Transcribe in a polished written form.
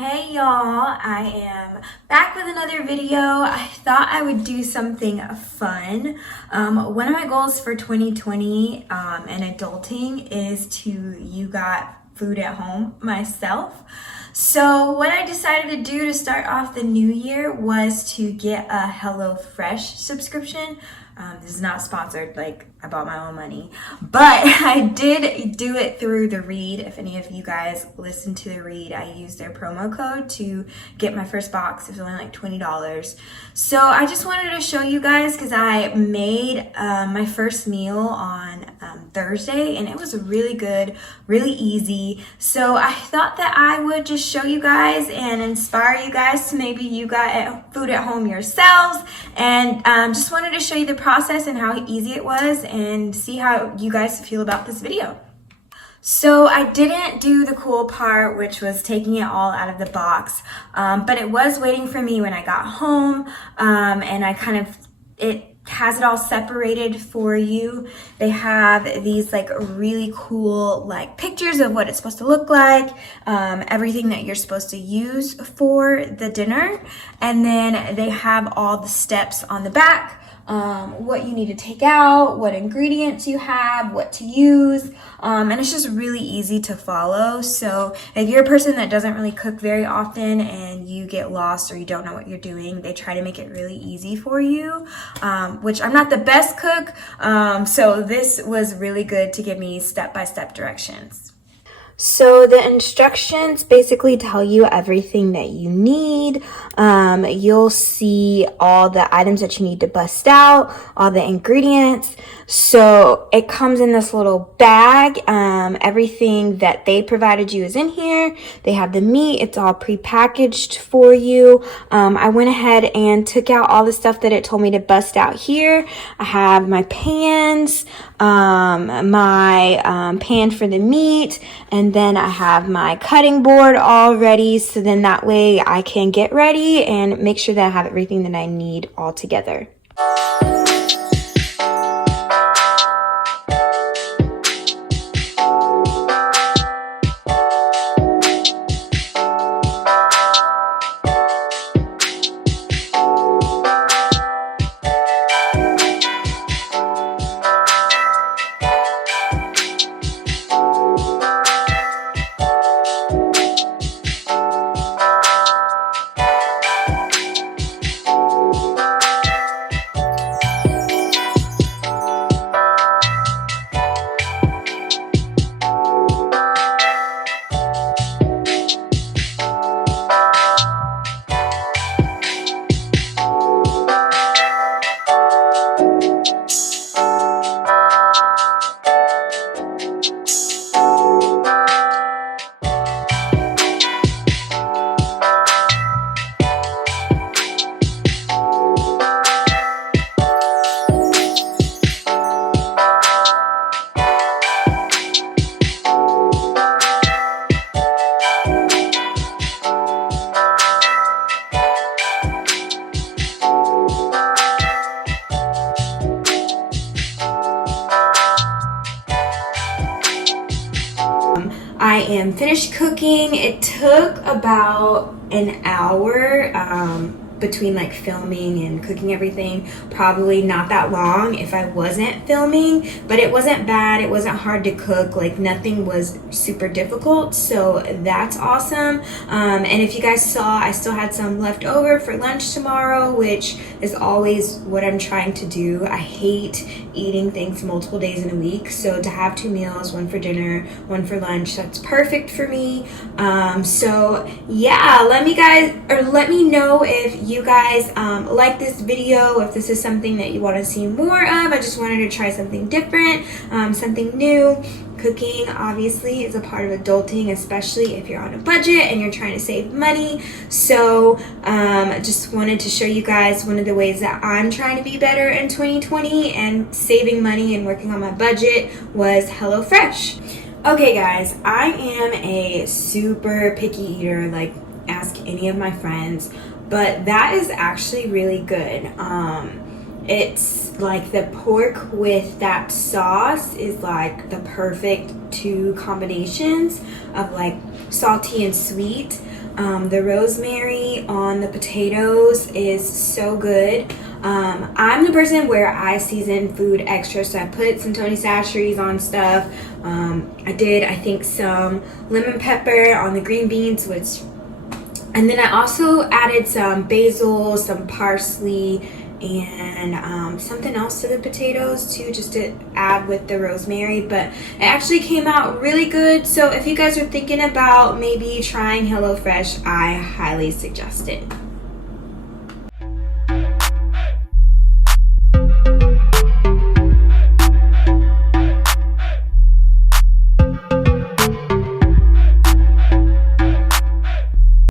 Hey y'all, I am back with another video. I thought I would do something fun. One of my goals for 2020 and adulting is to you got food at home myself. So what I decided to do to start off the new year was to get a HelloFresh subscription. This is not sponsored, like I bought my own money, but I did do it through The Read. If any of you guys listen to The Read, I used their promo code to get my first box. It was only like $20. So I just wanted to show you guys because I made my first meal on Thursday and it was really good, really easy. So I thought that I would just show you guys and inspire you guys to maybe you got food at home yourselves, and just wanted to show you the process and how easy it was and see how you guys feel about this video. So I didn't do the cool part, which was taking it all out of the box, but it was waiting for me when I got home, and it has it all separated for you. They have these like really cool like pictures of what it's supposed to look like, everything that you're supposed to use for the dinner, and then they have all the steps on the back. What you need to take out, what ingredients you have, what to use, and it's just really easy to follow. So if you're a person that doesn't really cook very often and you get lost or you don't know what you're doing, they try to make it really easy for you, which I'm not the best cook, so this was really good to give me step-by-step directions. So the instructions basically tell you everything that you need. You'll see all the items that you need to bust out, all the ingredients. So it comes in this little bag. Everything that they provided you is in here. They have the meat. It's all prepackaged for you. I went ahead and took out all the stuff that it told me to bust out here. I have my pans, my pan for the meat, and then I have my cutting board all ready, so then that way I can get ready and make sure that I have everything that I need all together. I am finished cooking. It took about an hour between like filming and cooking everything. Probably not that long if I wasn't filming, but it wasn't bad. It wasn't hard to cook. Like nothing was super difficult, so that's awesome. And if you guys saw, I still had some left over for lunch tomorrow, which is always what I'm trying to do. I hate eating things multiple days in a week, so to have 2 meals, one for dinner, one for lunch, that's perfect for me. So yeah, let me know if you guys like this video, if this is something that you want to see more of. I just wanted to try something different, something new. Cooking obviously is a part of adulting, especially if you're on a budget and you're trying to save money. So just wanted to show you guys one of the ways that I'm trying to be better in 2020 and saving money and working on my budget was HelloFresh. Okay guys, I am a super picky eater, like ask any of my friends, but that is actually really good. It's like the pork with that sauce is like the perfect 2 combinations of like salty and sweet. The rosemary on the potatoes is so good. I'm the person where I season food extra, so I put some Tony Chachere's on stuff. I think some lemon pepper on the green beans, and then I also added some basil, some parsley, and something else to the potatoes too, just to add with the rosemary. But it actually came out really good. So if you guys are thinking about maybe trying HelloFresh, I highly suggest it.